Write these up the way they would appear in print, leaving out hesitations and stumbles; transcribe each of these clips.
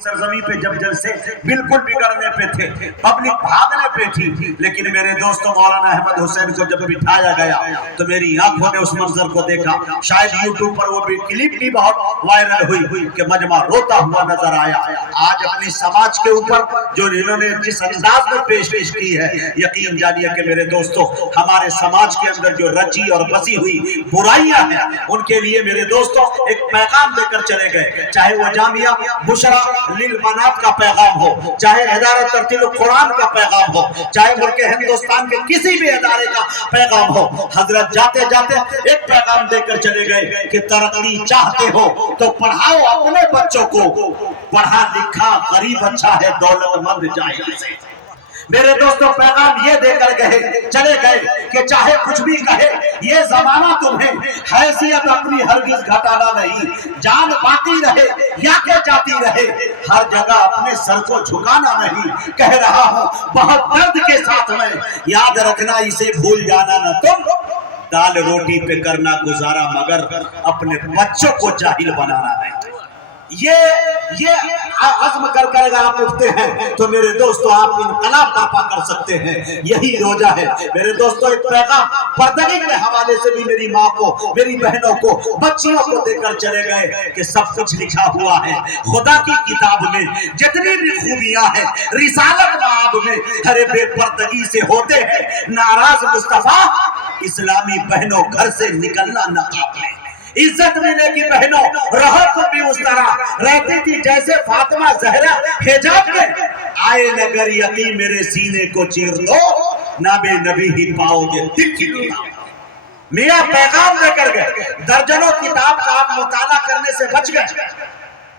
सरजमी पे जब जलसे बिल्कुल बिगड़ने पे थे, पब्लिक भागने पे थी, लेकिन मेरे दोस्तों मौलाना अहमद हुसैन को जब बिठाया गया तो मेरी आंखों ने उस मंजर को देखा। शायद यूट्यूब पर वो भी क्लिप भी बहुत वायरल हुई कि मजमा रोता हुआ नजर आया। आज अपने समाज के ऊपर जो इन्होंने जिस अंदाज में पेशकश की है, यकीन जानिए कि मेरे दोस्तों हमारे समाज के अंदर जो रची और बसी हुई बुराइयां हैं, उनके लिए मेरे दोस्तों एक पैगाम देकर चले गए। चाहे वो जामिया बुशरा लिल मनात का पैगाम हो, चाहे इदारा तरतील कुरान का पैगाम हो, चाहे मुल्क हिंदुस्तान के किसी भी इदारे का पैगाम हो, हजरत जाते जाते एक पैगाम देकर चले गए कि तरक्की चाहते हो तो पढ़ाओ अपने बच्चों को, पढ़ा लिखा गरीब अच्छा है दौलतमंद जाहिल से। मेरे दोस्तों पैगाम ये देकर चले गए कि चाहे कुछ भी कहे ये जमाना तुम्हें हैसियत अपनी हरगिज घटाना नहीं, जान बाकी रहे या के जाती रहे, हर जगह अपने सर को झुकाना नहीं। कह रहा हूं बहुत दर्द के साथ में, याद रखना इसे भूल जाना न तुम, दाल रोटी पे करना गुजारा मगर अपने बच्चों को जाहिल बनाना नहीं। ये अज़्म कर आप उठते हैं तो मेरे दोस्तों आप इनकलाब बर्पा कर सकते हैं। यही रोजा है मेरे दोस्तों। एक पैगाम पर्दगी के हवाले से भी मेरी माँ को, मेरी बहनों को, बच्चियों को देकर चले गए कि सब कुछ लिखा हुआ है खुदा की किताब में, जितनी भी खूबियां हैं रिसालत माब में, हरे बेपर्दगी से होते हैं नाराज मुस्तफा, इस्लामी बहनों घर से निकलना नकाब में। इज्जत मिलेगी बहनों, रहो तुम भी उस तरह रहती थी जैसे फातिमा जहरा हिजाब में, आए नगर यकी मेरे सीने को चीर दो, नाबे नबी ही पाओगे तिरछी किताब। मियां पैगाम देकर गए, दर्जनों किताब का आप मुताला करने से बच गए।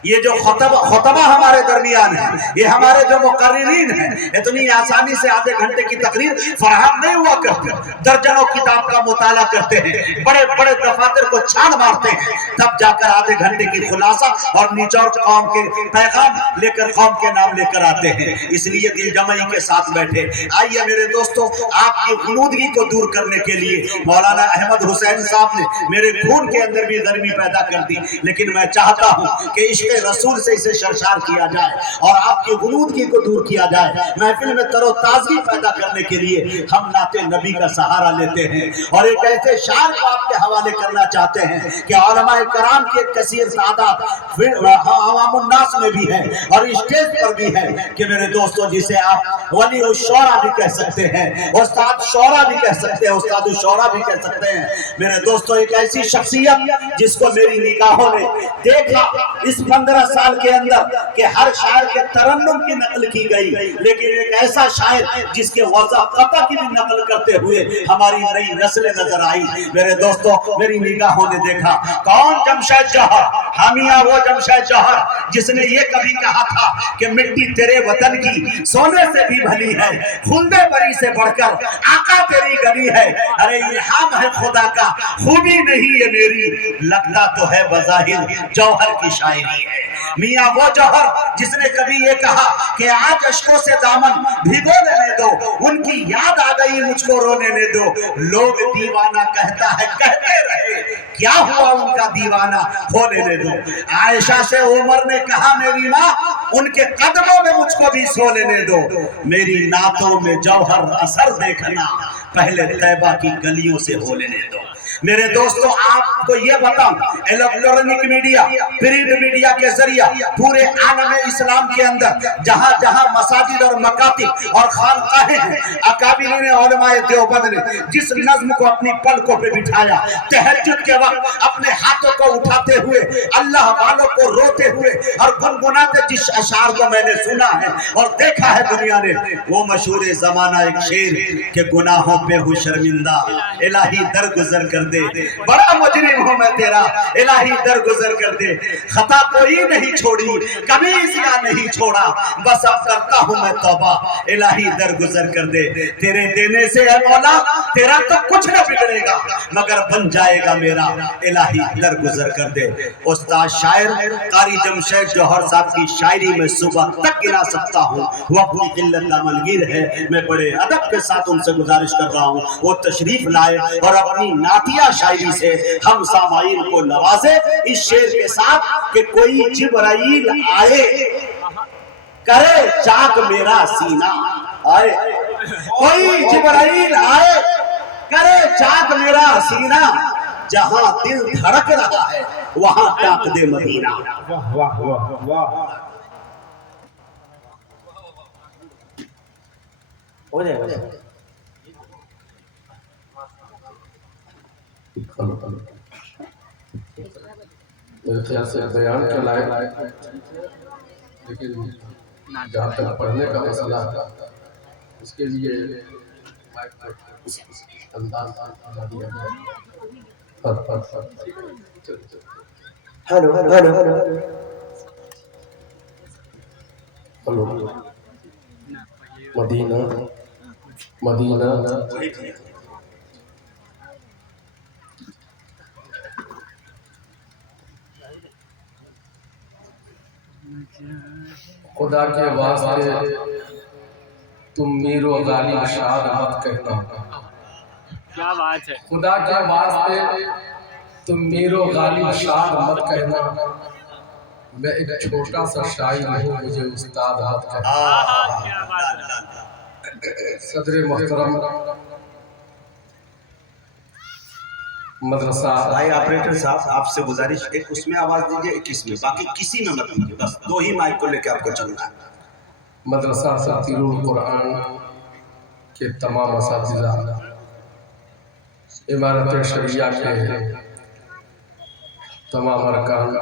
ये जो खुतबा हमारे दरमियान है, ये हमारे जो मुकर्रिरीन हैं, इतनी आसानी से आधे घंटे की तकरीर फराहम नहीं हुआ करते। दर्जनों किताब का मुताला करते हैं, बड़े बड़े दफातर को छान मारते हैं, तब जाकर आधे घंटे की खुलासा और निचोड़ कौम के पैगाम लेकर कौम के नाम लेकर आते हैं। इसलिए दिल जमाई के साथ बैठे। आइए मेरे दोस्तों, आपकी गुनूदगी को दूर करने के लिए मौलाना अहमद हुसैन साहब ने मेरे खून के अंदर भी गर्मी पैदा कर दी, लेकिन मैं चाहता हूँ कि इश्क़ रसूल से इसे शर्शार किया जाए और आपकी गुनूदगी को दूर किया जाए। महफिल में तरोताज़गी पैदा करने के लिए हम नाते नबी का सहारा लेते हैं और एक ऐसे शायर को आपके हवाले करना चाहते हैं कि उलमाए कराम की एक कसीर तादाद अवामुन्नास में भी है और स्टेज पर भी है कि मेरे दोस्तों जिसे आप वली उश-शौरा भी कह सकते हैं, उस्ताद शौरा भी कह सकते हैं, उस्ताद शौरा भी कह सकते हैं। मेरे दोस्तों एक ऐसी शख्सियत जिसको मेरी निगाहों ने देखा इस 15 साल के अंदर कि हर शायर के तरन्नुम की नकल की गई, लेकिन एक ऐसा शायर जिसके वज़ा क़ता की भी नकल करते हुए हमारी नई नस्लें नजर आई। मेरे दोस्तों मेरी निगाहों ने देखा कौन, जमशेद जौहर, हामिया वो जमशेद जौहर जिसने ये कभी कहा था कि मिट्टी तेरे वतन की सोने से भी भली है, खुल्दे बरी से बढ़कर आका तेरी गली है, अरे इल्हाम है खुदा का खूबी नहीं ये मेरी, लगता तो है बज़ाहिर जौहर की शायरी है। मियां वो जौहर जिसने कभी ये कहा कि आज अश्कों से दामन भिगो लेने दो, उनकी याद आ गई मुझको रो लेने दो, लोग दीवाना कहता है कहते रहे, क्या हुआ उनका दीवाना हो लेने दो। आयशा से उमर ने कहा मेरी माँ उनके कदमों में मुझको भी सो लेने दो, मेरी नातों में जौहर असर देखना, पहले तैबा की गलियों से हो लेने दो। मेरे दोस्तों आपको ये बताऊं, इलेक्ट्रॉनिक मीडिया, प्रिंट मीडिया के जरिए पूरे आलम इस्लाम के अंदर जहां जहां मसाजिद और मकातिब और खानकाहें हैं, अकाबिरीन उलमाए देवबंद ने जिस नज्म को अपनी पलकों पे बिठाया, तहज्जुद के वक्त अपने हाथों को उठाते हुए अल्लाह वालों को रोते हुए और गुनगुनाते जिस अशार को मैंने सुना है और देखा है दुनिया ने, वो मशहूर जमाना एक शेर के गुनाहों पे हूँ शर्मिंदा, इलाही दरगुजर कर दे, बड़ा मुजरिम हूं मैं तेरा, इलाही दरगुजर कर दे, खता कोई नहीं छोड़ी कभी इसका नहीं छोड़ा, बस अब करता हूं मैं तौबा, इलाही दरगुजर कर दे, तेरे देने से है मौला तेरा तो कुछ न बिगड़ेगा मगर बन जाएगा मेरा, इलाही दरगुजर कर दे। उस्ताद शायर कारी जमशेद जौहर साहब की शायरी में सुबह तक गिना सकता हूँ, वो अपनी किल्लत अमलगीर है, मैं बड़े अदब के साथ उनसे गुजारिश कर रहा हूँ वो तशरीफ लाए और अपनी नातिया शायरी से हम सामाईन को नवाजे इस शेर के साथ कि कोई जिब्राइल आए کرے چاک میرا سینہ آئے کوئی جبرائیل آئے کرے چاک میرا سینہ جہاں دل دھڑک رہا ہے وہاں ٹاک دے مدینہ واہ واہ واہ واہ ہو جائے گا میرے خیال سے بیان کے لائق لیکن جہاں تک پڑھنے کا مسئلہ اس کے لیے انداز دیا ہلو ہلو ہلو مدینہ مدینہ خدا کے واسطے تم میر و غالب شاد مت کہنا کیا بات ہے خدا کے واسطے تم میر و غالب شاد مت کہنا میں ایک چھوٹا سا شاعر ہوں مجھے استاد مت کہنا کیا بات ہے صدر محترم مدرسہ بھائی آپریٹر صاحب آپ سے گزارش ایک اس میں آواز دیجئے ایک اس میں باقی کسی میں مت دیجئے بس دو ہی مائک کو لے کے آپ کو چلنا ہے مدرسہ تفسیر القرآن کے تمام اساتذہ عمارت شریعہ کے تمام ارکان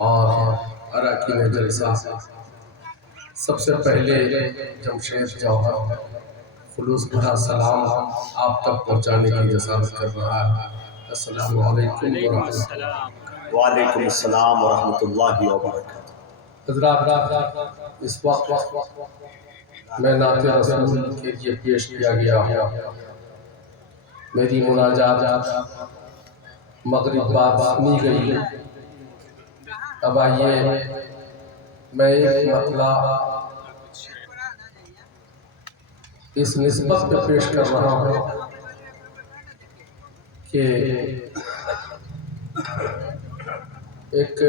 اور اراکین جلسہ سب سے پہلے جمشید جوہر خلوص بھرا سلام آپ تک پہنچانے کی جسارت کر رہا ہے السلام علیکم ورحمۃ اللہ وعلیکم السلام ورحمۃ اللہ وبرکاتہ حضرات اس وقت میں نعت رسول کے لیے پیش کیا گیا ہوں میری مناجات مغرب بعد سنی گئی اب آئیے میں ایک مطلع اس نسبت پہ پیش کر رہا ہوں کہ ایک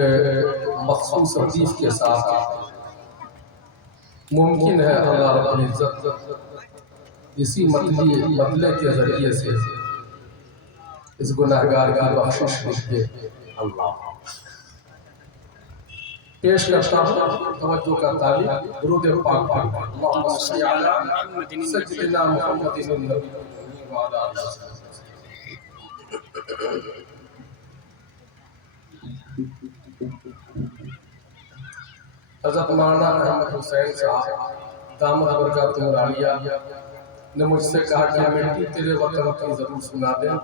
مخصوص حدیث کے ساتھ ممکن ہے اللہ رب العزت اسی مطلع کے ذریعے سے اس گناہگار کی بخشش لکھ دے اللہ پیش کرتا ہوں توجہ کا تعلیم درود پاک پاک اللہم صلی علی سیدنا محمد النبی وعلی آلہ وسلم حضرت مولانا احمد حسین صاحب دامت برکاتہ عالیہ نے مجھ سے کہا کہ بیٹی تیرے وطن کی ضرور سنا دیں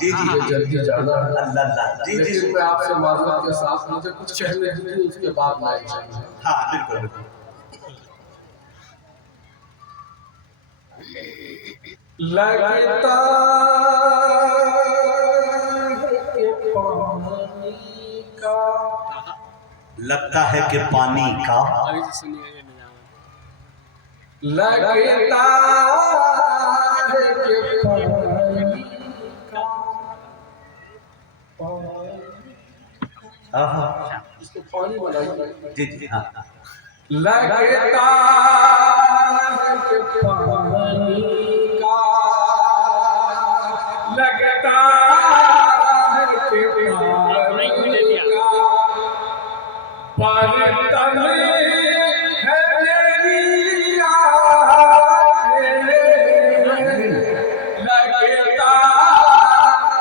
جی جی مجھے جلدی جانا ہے اللہ جی جی لیکن میں آپ سے معذرت کے ساتھ مجھے کچھ کہنے دیجیے اس کے بعد میں چاہیے ہاں بالکل بالکل لگتا ہے کہ پانی کا لگتا ہے کہ پانی کا ابھی سے سنیے یہ نظام لگتا ہے کہ پانی کا اس کو پانی بنائیے جی جی ہاں لگتا ہے کہ پانی کا لگتا ہے کہ پانی کا پر تن ہے میری آنکھیں لگتا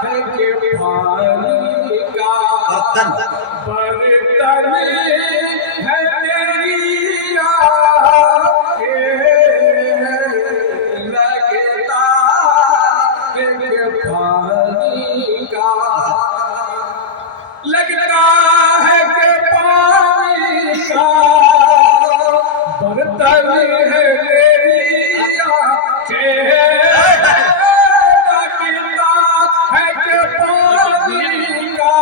ہے کہ پانی کا برتن برتن ہے میری آنکھیں لگتا ہے کہ پانی کا لگتا ہے کہ پانی کا برتن ہے میری آنکھیں لگتا ہے کہ پانی کا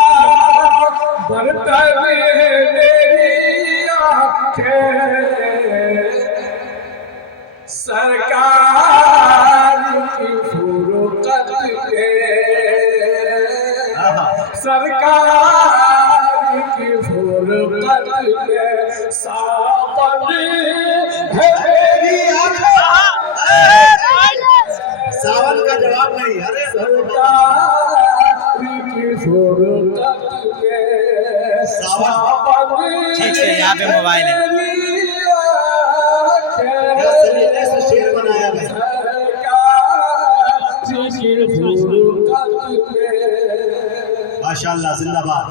برتن ہے میری آنکھیں سرکار کی فرقت پہ سرکار کی فرقت پہ ठीक से यहाँ पे मोबाइल है। कैसे शेर बनाया है। माशाअल्लाह, जिंदाबाद।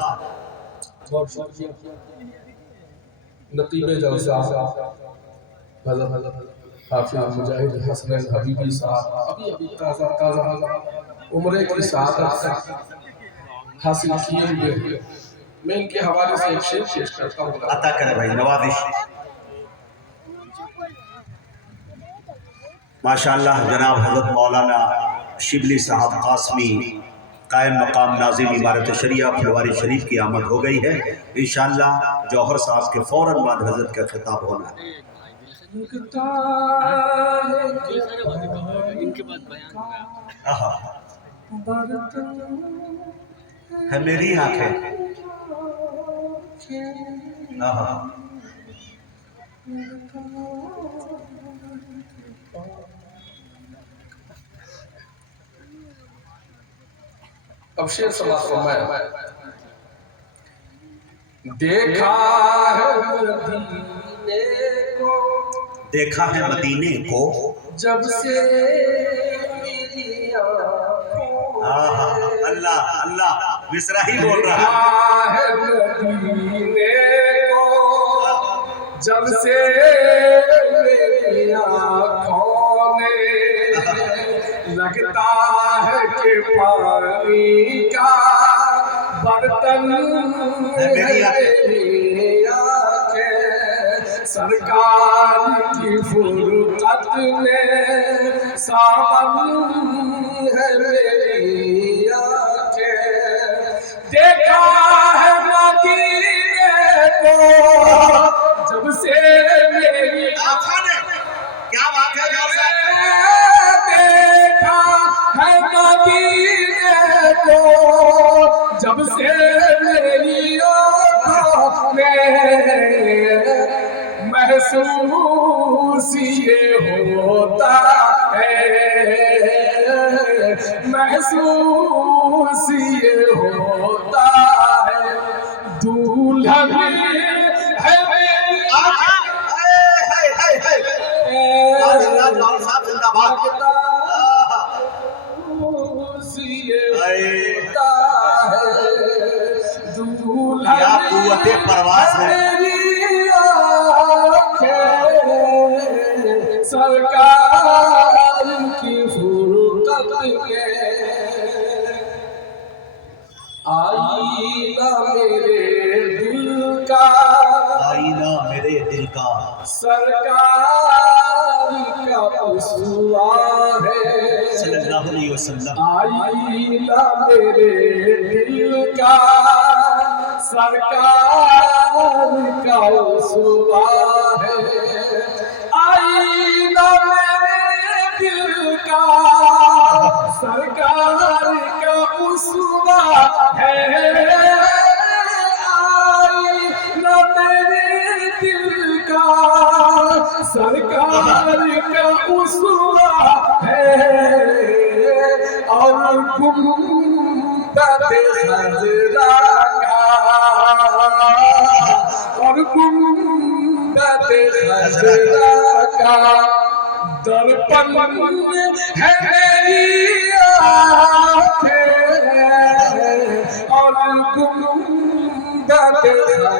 नकीबे जलसा हज़रत हाफिज़ मुजाहिद हसनैन हबीबी साहब अभी ताज़ा उम्र की सआदत हासिल किए हुए हैं। मैं इनके हवाले से एक शेर पेश करता हूँ। अता करे भाई, नवाजिश। माशाअल्लाह, जनाब हज़रत मौलाना शिबली साहब कासमी कायम मकाम नाज़िम इमारत शरिया फुलवारी शरीफ की आमद हो गई है। इंशाअल्लाह जौहर साहब के फौरन बाद हज़रत का खिताब होना है। इनके बाद बयान होगा। आहा, है मेरी आंखें। आहा, अब शेर समाप्त फरमाया। देखा है मदीने को, देखा है मदीने को जब से मेरी आँखों आहा, अल्लाह अल्लाह, मिसरा ही बोल रहा है। देखा है मदीने को जब से मेरी आँखों ने, लगता है कि पानी का बर्तन है मेरी आँखें। सरकार की फुर्सत में सावन है मेरी आँखें। देखा है मदीने को जब से मेरी आँखों ने, क्या बात है जोर से। देखा है मदीने को जब से मेरी आँखों में, महसूस ये होता है, महसूस ये होता है, दुल्हन है मेरी माशाअल्लाह, जौहर साहब जिंदाबाद। क्या कुव्वते परवाज़ है। सरकार की फुर्सत में आईना मेरे दिल का, आईना मेरे दिल का सरकार का उसवा है। सल्लल्लाहु अलैहि वसल्लम। आईना मेरे दिल का, सरकार का उसवा है। आईना मेरे दिल का, सरकार का उसवा है। आईना मेरे दिल का, सरकार का उसवा है। और गुंबद खजरा का, और गुंबद खजरा का दर्पण है मेरी आँखें। और गुंबद खजरा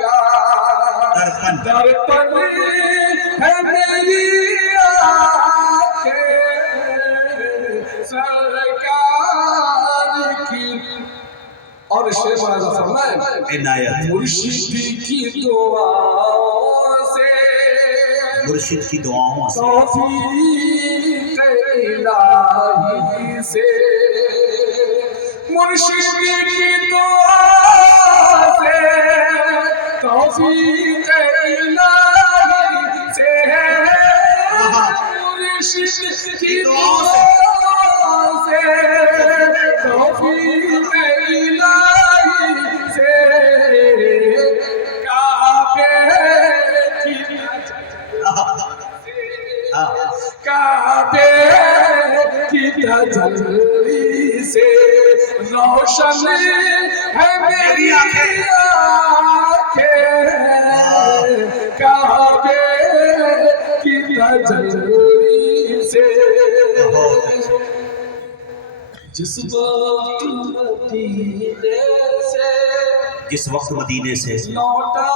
का दर्पण है मेरी आँखें। सरकार की और शेर इनायत, मुर्शिद की दुआओं से, मुर्शिद की दुआओं से, तौफीक इलाही से, मुर्शिद की दुआ से, तौफीक इलाही से, मुर्शिद की दुआ से, तौफीक इलाही से, काबे की काबे की तजल्ली से रोशन है मेरी आँखें। جس وقت مدینے سے جس وقت مدینے سے لوٹا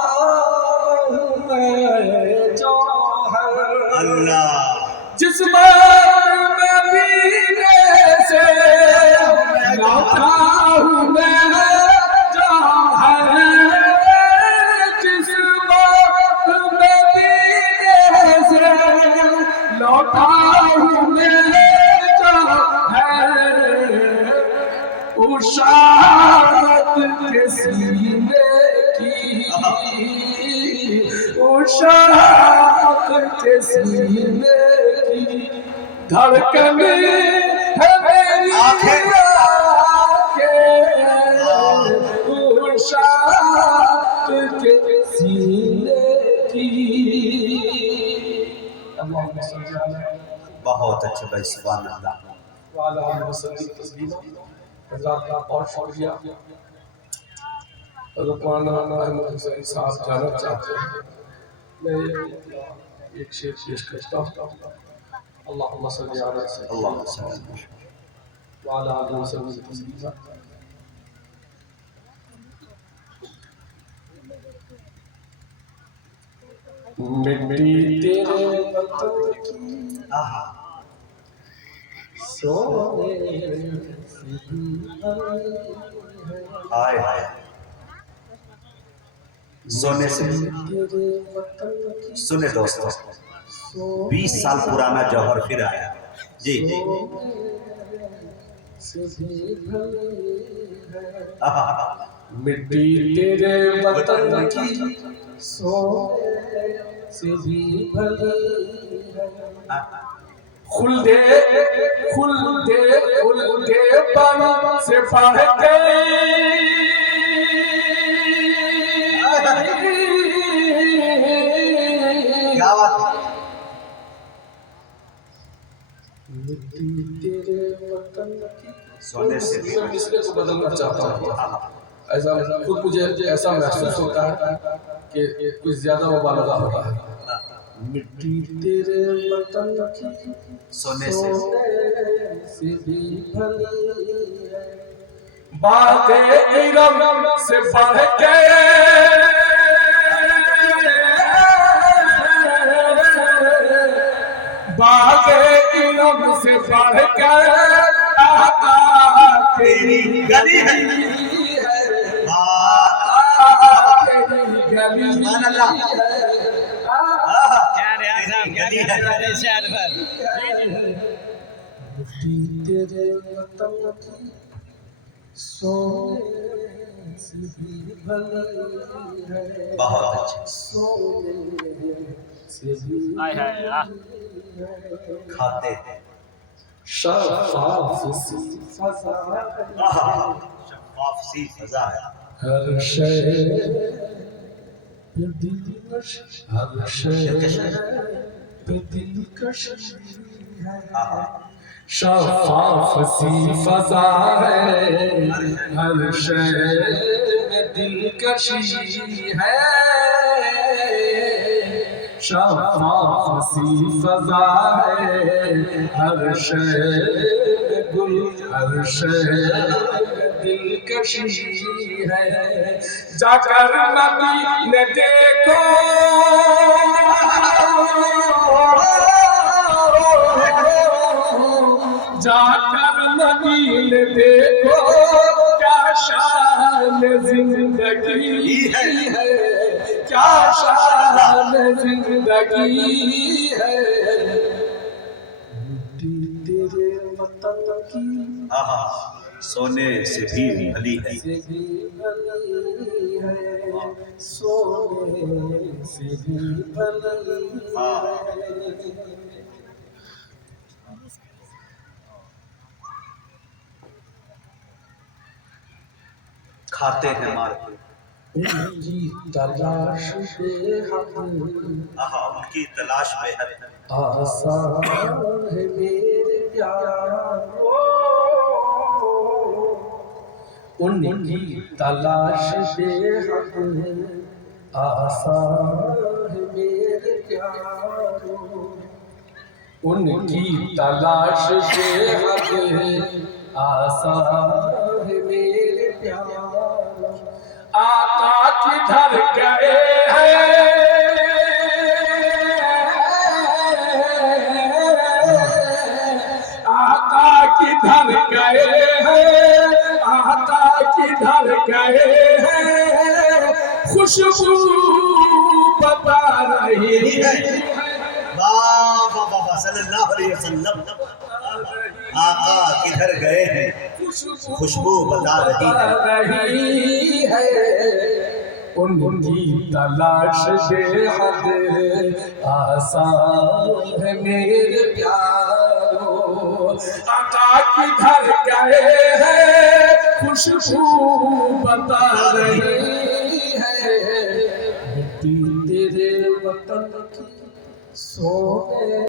ہوں میں جوہر اللہ جس وقت مدینے سے لوٹا ہوں میں جوہر جس وقت مدینے سے لوٹا ہوں میں اشاعت کے سینے کی اشاعت کے سینے کی دھڑکن ہے میری آنکھیں اشاعت کے سینے کی اللہم صلی علیہ بہت اچھا بھائی سبحان اللہ وعلیٰ آلہ وسلم تسلیما حضرات کا بہت شکریہ حضرت مولانا احمد حسین صاحب جانا چاہتے ہیں میں ایک شعر پیش کرتا ہوں اللہم صلی علی سیدنا اللہ صلی وعلیٰ آلہ وسلم تسلیما مٹی تیرے وطن کی سونے آئے آئے سونے سے سنے دوستو 20 سال پرانا جوہر پھر آیا جی مٹی تیرے وطن کی سونے سے بھی بھلی خلدے خلدے خلدے پن سے پڑھ گئی کیا بات ہے مٹی تیرے وطن کی سونے سے بھی میں مصرے کو بدلنا چاہتا ہوں ایسا خود مجھے ایسا محسوس ہوتا ہے کہ کچھ زیادہ مبالغہ ہوتا ہے مٹی تیرے وطن کی سونے سے بھی بھلی باغ ارم سے بڑھ گئے باغ ارم سے بڑھ گئے تیری گلی ہے سبحان اللہ گلی ہے تیرے وطن کی سونے سے بھی بھلی ہے بہت اچھا سونے سے بھی ہائے ہائے کھاتے ہیں شفاف سی فضا شفاف سی فضا ہے ہر شے پہ دلکش ہر شے پہ دلکش ہے شفاف سی فضا ہے ہر شے میں دلکشی ہے شفاف سی فضا ہے ہر شے میں گل ہر شے میں دلکشی ہے جا کر نبی نے دیکھو جا کر نبی نے دیکھو کیا شان زندگی ہے کیا شان زندگی ہے مٹی تیرے وطن کی سونے سے بھی بھلی ہے سونے سے بھی بھلی ہے کھاتے ہیں مار کے ان کی تلاش بے حد ان کی تلاش بے حد آسان ہے میرے پیارو ان کی تلاش بے حد آسان ہے میرے پیارو ان کی تلاش بے حد آسان ہے میرے پیاروں آقا کدھر گئے ہیں آقا کدھر گئے ہیں آقا کدھر گئے ہیں خوشبو بتا رہی ہے واہ واہ واہ صلی اللہ علیہ وسلم آقا کدھر گئے ہیں خوشبو بتا رہی ہے ان کی تلاش بے حد آسان ہے میرے پیاروں آقا کدھر گئے ہیں خوشبو بتا رہی ہے مٹی تیرے وطن کی سونے